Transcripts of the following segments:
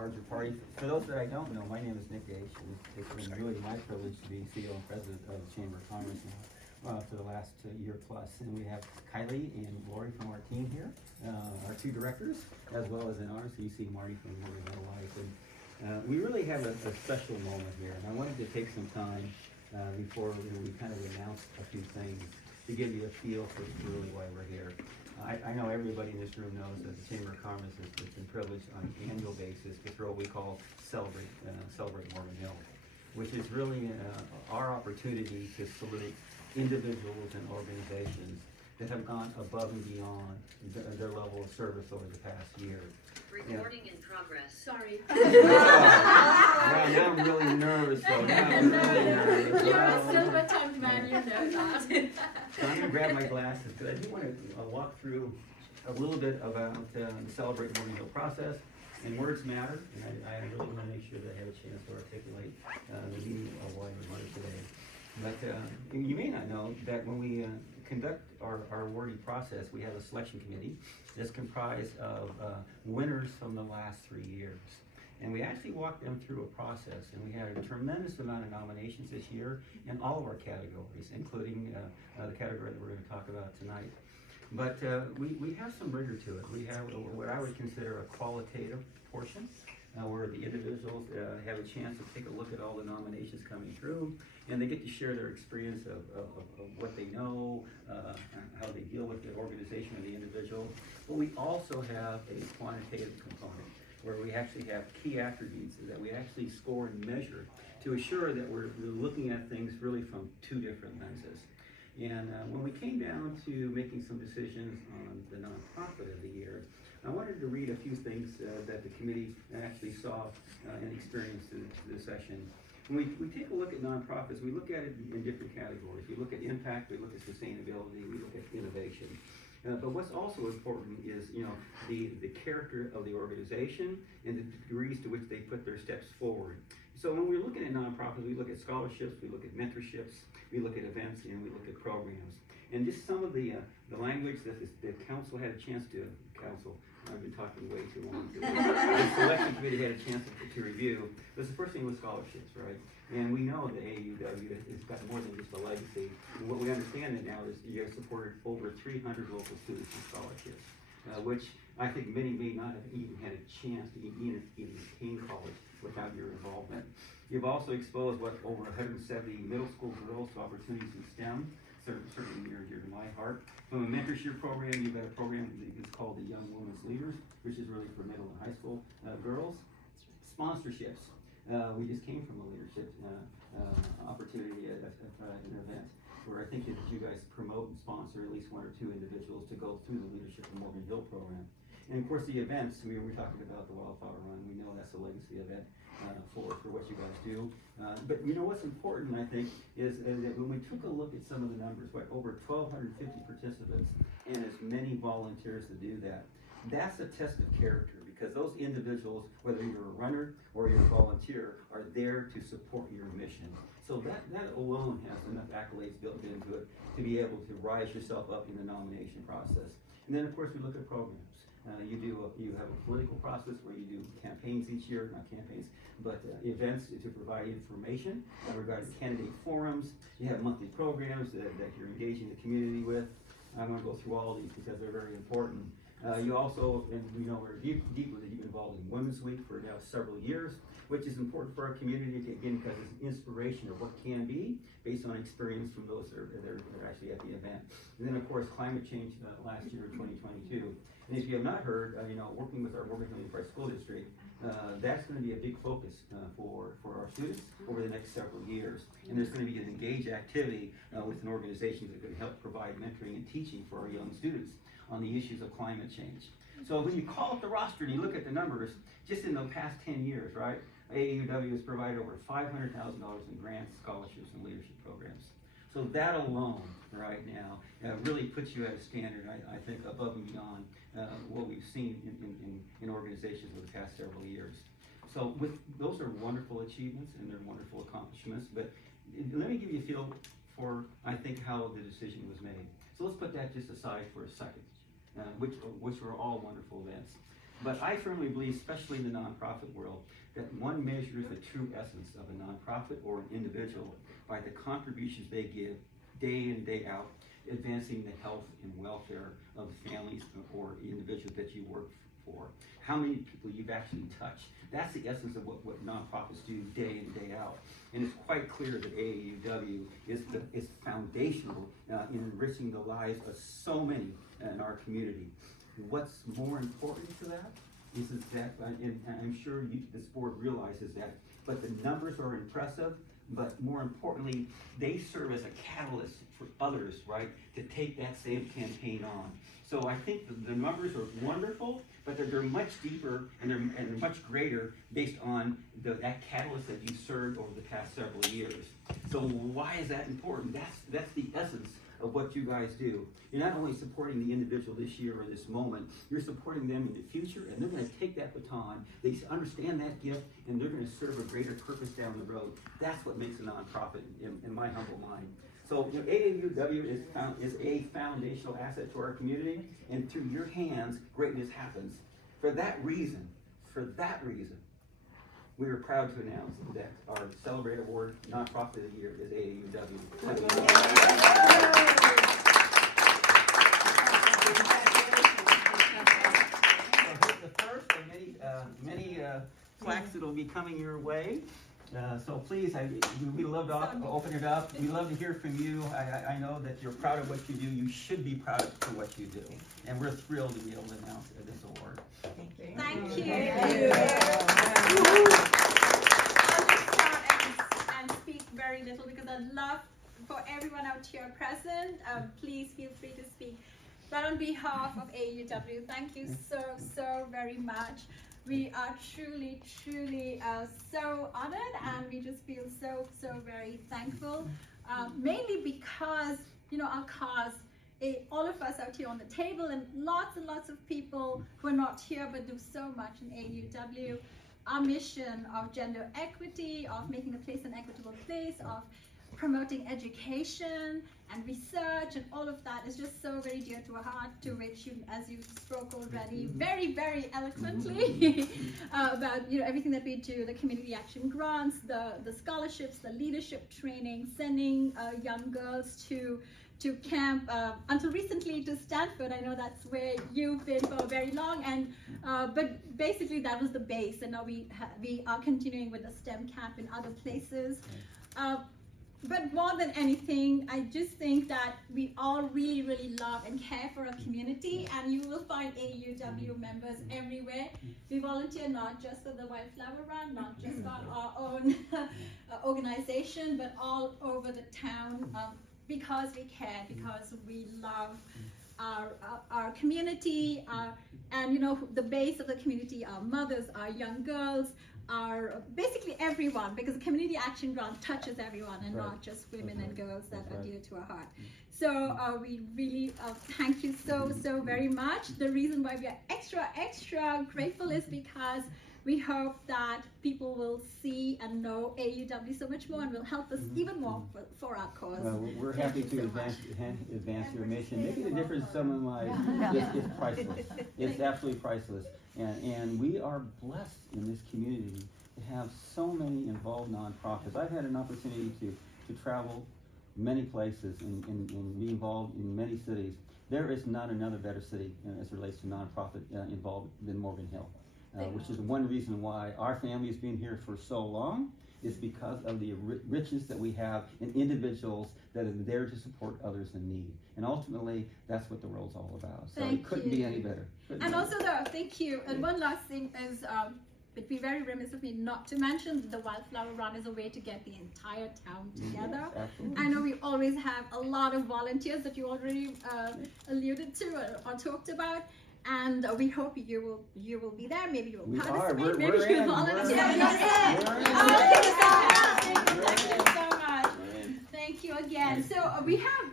larger party. For those that I don't know, my name is Nick Gage, and it's been really my privilege to be CEO and President of the Chamber of Commerce now for the last year plus. And we have Kylie and Lori from our team here, our two directors, as well as in ours. So you see Marty from Lori Metal Life. And we really have a special moment here, and I wanted to take some time before we kind of announce a few things to give you a feel for really why we're here. I know everybody in this room knows that the Chamber of Commerce has been privileged on an annual basis to throw what we call Celebrate Morgan Hill, which is really our opportunity to salute individuals and organizations that have gone above and beyond their level of service over the past year. Recording in progress. Sorry. Wow, now I'm really nervous. So now I'm really nervous. You're a silver-tongued man, you know that. So I'm going to grab my glasses because I do want to walk through a little bit about the Celebrate Morgan Hill process. And words matter, and I really want to make sure that I have a chance to articulate the meaning of why we're here today. But you may not know that when we conduct our awarding process, we have a selection committee that's comprised of winners from the last 3 years. And we actually walked them through a process, and we had a tremendous amount of nominations this year in all of our categories, including the category that we're going to talk about tonight. But we have some rigor to it. We have what I would consider a qualitative portion, where the individuals have a chance to take a look at all the nominations coming through, and they get to share their experience of what they know, how they deal with the organization or the individual. But we also have a quantitative component, where we actually have key attributes that we actually score and measure to assure that we're looking at things really from two different lenses. And when we came down to making some decisions on the nonprofit of the year, I wanted to read a few things that the committee actually saw and experienced in this session. When we take a look at nonprofits, we look at it in different categories. We look at impact, we look at sustainability, we look at innovation. But what's also important is, the character of the organization and the degrees to which they put their steps forward. So when we're looking at nonprofits, we look at scholarships, we look at mentorships, we look at events, and we look at programs. And just some of the language that the council had a chance to, I've been talking way too long. The selection committee had a chance to review. But the first thing was scholarships, right? And we know that AAUW has got more than just a legacy. And what we understand that now is you guys supported over 300 local students in scholarships, which I think many may not have even had a chance to even attain college without your involvement. You've also exposed over 170 middle school girls to opportunities in STEM, certainly near and dear to my heart. From a mentorship program, you've got a program that's called the Young Women's Leaders, which is really for middle and high school girls. Sponsorships. We just came from a leadership opportunity at an event where I think that you guys promote and sponsor at least one or two individuals to go through the Leadership of Morgan Hill program. And of course the events, we're talking about the Wildflower Run. We know that's a legacy event for what you guys do. But what's important, I think, is that when we took a look at some of the numbers, over 1,250 participants and as many volunteers to do that, that's a test of character, because those individuals, whether you're a runner or you're a volunteer, are there to support your mission. So that alone has enough accolades built into it to be able to rise yourself up in the nomination process. And then of course we look at programs. You have a political process where you do campaigns each year, not campaigns, but events to provide information regarding candidate forums. You have monthly programs that you're engaging the community with. I'm going to go through all of these because they're very important. You also, and we know we're deeply involved in Women's Week for now several years, which is important for our community, again, because it's inspiration of what can be based on experience from those that are actually at the event. And then, of course, climate change last year in 2022. And if you have not heard, working with our Morgan Hill Unified School District, that's going to be a big focus for our students over the next several years. And there's going to be an engaged activity with an organization that can help provide mentoring and teaching for our young students on the issues of climate change. So when you call up the roster and you look at the numbers, just in the past 10 years, right, AAUW has provided over $500,000 in grants, scholarships, and leadership programs. So that alone, right now, really puts you at a standard, I think, above and beyond what we've seen in organizations over the past several years. So those are wonderful achievements and they're wonderful accomplishments, but let me give you a feel for, I think, how the decision was made. So let's put that just aside for a second, which were all wonderful events. But I firmly believe, especially in the nonprofit world, that one measures the true essence of a nonprofit or an individual by the contributions they give day in, day out, advancing the health and welfare of the families or individuals that you work for. How many people you've actually touched. That's the essence of what nonprofits do day in, day out. And it's quite clear that AAUW is foundational in enriching the lives of so many in our community. What's more important to that is that, and I'm sure this board realizes that, but the numbers are impressive, but more importantly, they serve as a catalyst for others, right, to take that same campaign on. So I think the numbers are wonderful, but they're much deeper and they're much greater based on that catalyst that you served over the past several years. So why is that important? That's the essence of what you guys do. You're not only supporting the individual this year or this moment, you're supporting them in the future, and they're going to take that baton. They understand that gift, and they're going to serve a greater purpose down the road. That's what makes a nonprofit, in my humble mind. So AAUW is a foundational asset to our community, and through your hands, greatness happens. For that reason, we are proud to announce that our Celebrate Award Nonprofit of the Year is AAUW. The first of many plaques that will be coming your way. So please, we love to open it up. We love to hear from you. I know that you're proud of what you do. You should be proud of what you do. And we're thrilled to be able to announce this award. Thank you. I'll just start and speak very little because I'd love for everyone out here present, please feel free to speak. But on behalf of AAUW, thank you so very much. We are truly so honored, and we just feel so very thankful, mainly because, you know, our cause, all of us out here on the table, and lots of people who are not here but do so much in AAUW. Our mission of gender equity, of making the place an equitable place, of promoting education and research, and all of that is just so very dear to our heart, to which you, as you spoke already very eloquently about, you know, everything that we do, the community action grants, the scholarships, the leadership training, sending young girls to camp, until recently to Stanford. I know that's where you've been for very long, and but basically that was the base, and now we are continuing with the STEM camp in other places. But more than anything, I just think that we all really love and care for our community, and you will find AAUW members everywhere. We volunteer not just for the Wildflower Run, not just for our own organization, but all over the town, because we care, because we love our community, and you know, the base of the community, our mothers, our young girls, are basically everyone, because the community action grant touches everyone, and not just women and girls that are dear to our heart. So we really thank you so very much. The reason why we are extra grateful is because we hope that people will see and know AAUW so much more, and will help us even more for our cause. Well, we're happy to advance your mission. Making a difference in someone's life is priceless. It's absolutely priceless. And we are blessed in this community to have so many involved nonprofits. I've had an opportunity to travel many places and be involved in many cities. There is not another better city as it relates to nonprofit involved than Morgan Hill. Which is one reason why our family has been here for so long, is because of the richness that we have in individuals that are there to support others in need. And ultimately, that's what the world's all about. So it couldn't be any better. And also though, thank you. And one last thing is, it'd be very remiss of me not to mention the Wildflower Run is a way to get the entire town together. Yes, I know we always have a lot of volunteers that you already alluded to or talked about. And we hope you will be there. Maybe you will participate. Maybe you will volunteer. Thank you so much. Thank you again. So we have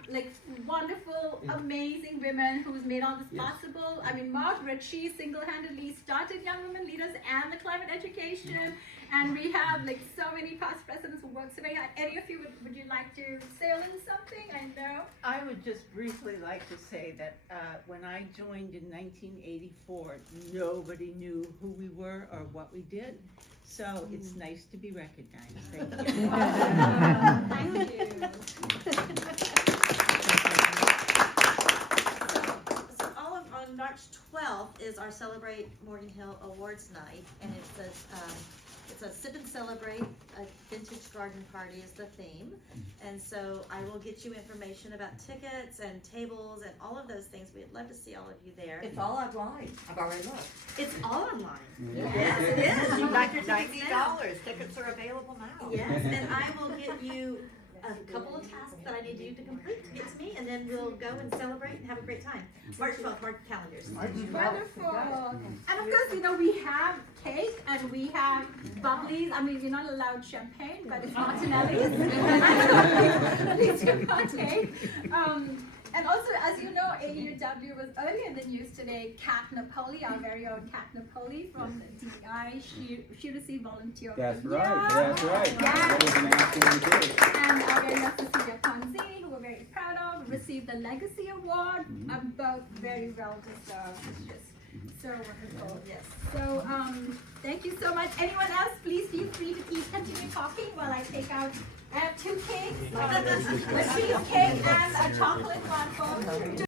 like wonderful, amazing women who's made all this Yes. possible. I mean, Margaret, she single-handedly started Young Women Leaders and the climate education. And we have like so many past presidents who worked so very hard. Any of you, would you like to say a little something? I know. I would just briefly like to say that when I joined in 1984, nobody knew who we were or what we did. So it's nice to be recognized. Thank you. Thank you. So on March 12th is our Celebrate Morgan Hill Awards Night, and it's a sip and celebrate, a vintage garden party is the theme. And so I will get you information about tickets and tables and all of those things. We'd love to see all of you there. It's all online. I've already looked. It's all online. Yes, it is. You got your $90. Tickets are available now. Yes, and I will get you a couple of tasks that I need you to complete to get to me, and then we'll go and celebrate and have a great time. March 12th, mark your calendars. Wonderful. And of course, you know, we have cake and we have bubblies. I mean, we're not allowed champagne, but it's Martinelli's. At least you partake. And also, as you know, AAUW was earlier in the news today. Kat Napoli, our very own Kat Napoli from DEI, she received volunteer. That's of the right, year. that's right. Yes. That was an outstanding case. And our very own Cecilia Ponzini, who we're very proud of, received the Legacy Award. Both very well deserved. It's just so wonderful. Yes. So thank you so much. Anyone else, please feel free to continue talking while I take out. I have 2 cakes, a cheesecake and a chocolate one for